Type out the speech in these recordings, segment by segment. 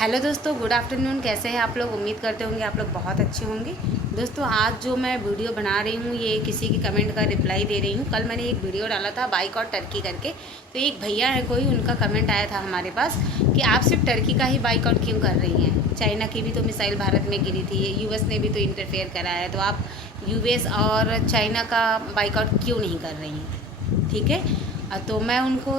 Hello दोस्तों, good afternoon. कैसे हैं आप लोग? उम्मीद करते होंगे आप लोग बहुत अच्छे होंगे। दोस्तों, आज जो मैं वीडियो बना रही हूँ ये किसी के कमेंट का रिप्लाई दे रही हूँ। कल मैंने एक वीडियो डाला था बाइकआउट टर्की करके, तो एक भैया है कोई, उनका कमेंट आया था हमारे पास कि आप सिर्फ टर्की का ही बाइकआउट क्यों कर रही हैं? चाइना की भी तो मिसाइल भारत में गिरी थी, यूएस ने भी तो इंटरफेयर करा है, तो आप यूएस और चाइना का बाइकआउट क्यों नहीं कर रही हैं? ठीक है, तो मैं उनको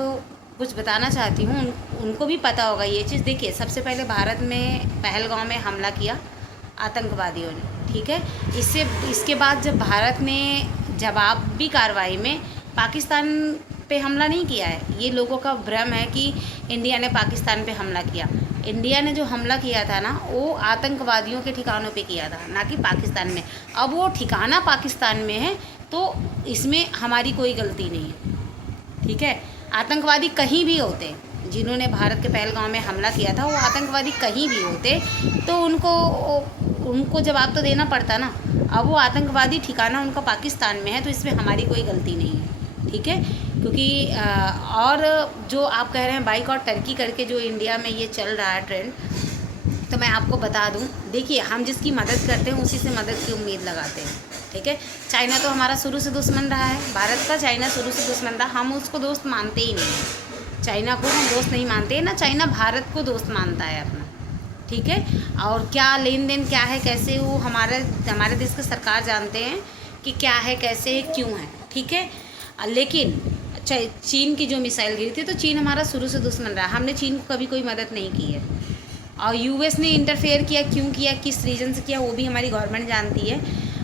कुछ बताना चाहती हूँ। उनको भी पता होगा ये चीज़। देखिए, सबसे पहले भारत में पहलगांव में हमला किया आतंकवादियों ने, ठीक है। इसके बाद जब भारत ने जवाबी कार्रवाई में पाकिस्तान पे हमला नहीं किया है। ये लोगों का भ्रम है कि इंडिया ने पाकिस्तान पे हमला किया। इंडिया ने जो हमला किया था ना, वो आतंकवादियों के ठिकानों पे किया था, ना कि पाकिस्तान में। अब वो ठिकाना पाकिस्तान में है, तो इसमें हमारी कोई गलती नहीं है, ठीक है। आतंकवादी कहीं भी होते, जिन्होंने भारत के पहलगांव में हमला किया था, वो आतंकवादी कहीं भी होते तो उनको जवाब तो देना पड़ता ना। अब वो आतंकवादी ठिकाना उनका पाकिस्तान में है, तो इसमें हमारी कोई गलती नहीं है, ठीक है। क्योंकि और जो आप कह रहे हैं बाइकआउट टर्की करके जो इंडिया में ये चल रहा है ट्रेंड, तो मैं आपको बता दूं, देखिए, हम जिसकी मदद करते हैं उसी से मदद की उम्मीद लगाते हैं, ठीक है। चाइना तो हमारा शुरू से दुश्मन रहा है, भारत का चाइना शुरू से दुश्मन रहा। हम उसको दोस्त मानते ही नहीं हैं, चाइना को हम दोस्त नहीं मानते हैं ना। चाइना भारत को दोस्त मानता है अपना, ठीक है। और क्या लेन देन क्या है, कैसे, वो हमारे देश की सरकार जानते हैं कि क्या है, कैसे है, क्यों है, ठीक है। लेकिन चीन की जो मिसाइल गिरी थी, तो चीन हमारा शुरू से दुश्मन रहा। हमने चीन को कभी कोई मदद नहीं की है। और यूएस ने इंटरफेयर किया, क्यों किया, किस रीज़न से किया, वो भी हमारी गवर्नमेंट जानती है।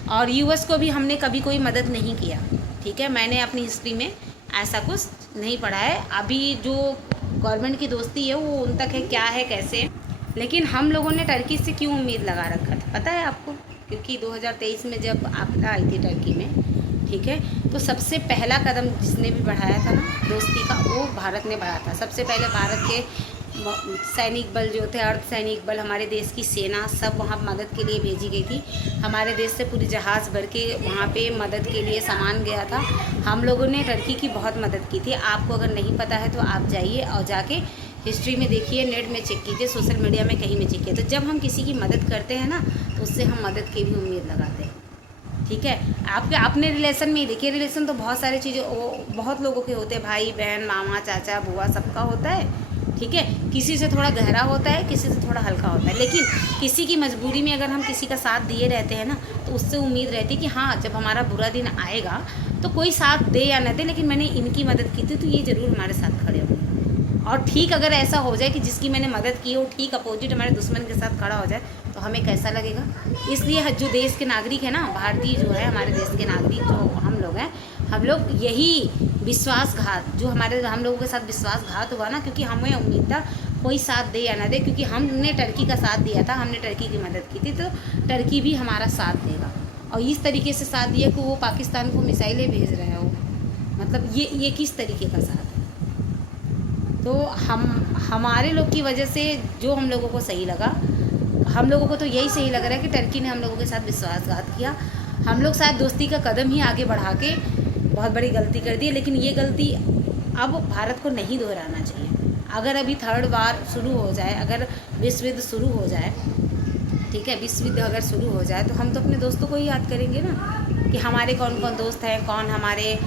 और यूएस को भी हमने कभी कोई मदद नहीं किया, ठीक है। मैंने अपनी हिस्ट्री में ऐसा कुछ नहीं पढ़ा है। अभी जो गवर्नमेंट की दोस्ती है वो उन तक है, क्या है, कैसे है। लेकिन हम लोगों ने टर्की से क्यों उम्मीद लगा रखा था पता है आपको? क्योंकि 2023 में जब आपदा आई थी टर्की में, ठीक है, तो सबसे पहला कदम जिसने भी बढ़ाया था ना दोस्ती का, वो भारत ने बढ़ाया था। सबसे पहले भारत के सैनिक बल जो थे, अर्ध सैनिक बल, हमारे देश की सेना, सब वहाँ मदद के लिए भेजी गई थी। हमारे देश से पूरी जहाज़ भर के वहाँ पे मदद के लिए सामान गया था। हम लोगों ने टर्की की बहुत मदद की थी। आपको अगर नहीं पता है तो आप जाइए और जाके हिस्ट्री में देखिए, नेट में चेक कीजिए, सोशल मीडिया में कहीं में चेक कीजिए। तो जब हम किसी की मदद करते हैं ना, तो उससे हम मदद की भी उम्मीद लगाते हैं, ठीक है। आपके अपने रिलेशन में ही देखिए, रिलेशन तो बहुत सारी चीज़ें, बहुत लोगों के होते हैं, भाई बहन, मामा चाचा बुआ, सबका होता है, ठीक है। किसी से थोड़ा गहरा होता है, किसी से थोड़ा हल्का होता है। लेकिन किसी की मजबूरी में अगर हम किसी का साथ दिए रहते हैं ना, तो उससे उम्मीद रहती है कि हाँ, जब हमारा बुरा दिन आएगा तो कोई साथ दे या न दे, लेकिन मैंने इनकी मदद की थी तो ये ज़रूर हमारे साथ खड़े होंगे। और ठीक अगर ऐसा हो जाए कि जिसकी मैंने मदद की है वो ठीक अपोजिट हमारे दुश्मन के साथ खड़ा हो जाए, तो हमें कैसा लगेगा। इसलिए जो देश के नागरिक हैं ना, भारतीय जो है, हमारे देश के नागरिक जो हम लोग हैं, हम लोग यही विश्वासघात, जो हम लोगों के साथ विश्वासघात हुआ ना, क्योंकि हमें उम्मीद था कोई साथ दे या ना दे, क्योंकि हमने टर्की का साथ दिया था, हमने टर्की की मदद की थी, तो टर्की भी हमारा साथ देगा। और इस तरीके से साथ दिया कि वो पाकिस्तान को मिसाइलें भेज रहे हैं, वो मतलब ये किस तरीके का साथ है। तो हमारे लोग की वजह से जो हम लोगों को सही लगा, हम लोगों को तो यही सही लग रहा है कि टर्की ने हम लोगों के साथ विश्वासघात किया। हम लोग शायद दोस्ती का कदम ही आगे बढ़ा के बहुत बड़ी गलती कर दी है। लेकिन ये गलती अब भारत को नहीं दोहराना चाहिए। अगर अभी थर्ड वार शुरू हो जाए, अगर विश्व युद्ध शुरू हो जाए, ठीक है, विश्व युद्ध अगर शुरू हो जाए, तो हम तो अपने दोस्तों को ही याद करेंगे ना, कि हमारे कौन कौन दोस्त हैं, कौन हमारे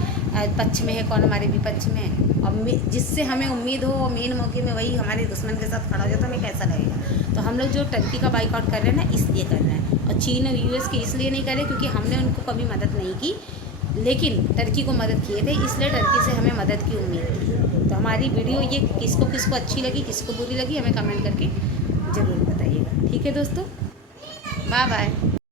पक्ष में है, कौन हमारे विपक्ष में है। और जिससे हमें उम्मीद हो मेन मौके में वही हमारे दुश्मन के साथ खड़ा हो जाए, तो हमें कैसा लगेगा। तो हम लोग जो टर्की का बाइकआउट कर रहे हैं ना, इसलिए कर रहे हैं। और चीन और यूएस के इसलिए नहीं कर रहे क्योंकि हमने उनको कभी मदद नहीं की, लेकिन टर्की को मदद किए थे, इसलिए टर्की से हमें मदद की उम्मीद थी। तो हमारी वीडियो ये किसको अच्छी लगी, किसको बुरी लगी, हमें कमेंट करके ज़रूर बताइएगा, ठीक है दोस्तों। Bye bye.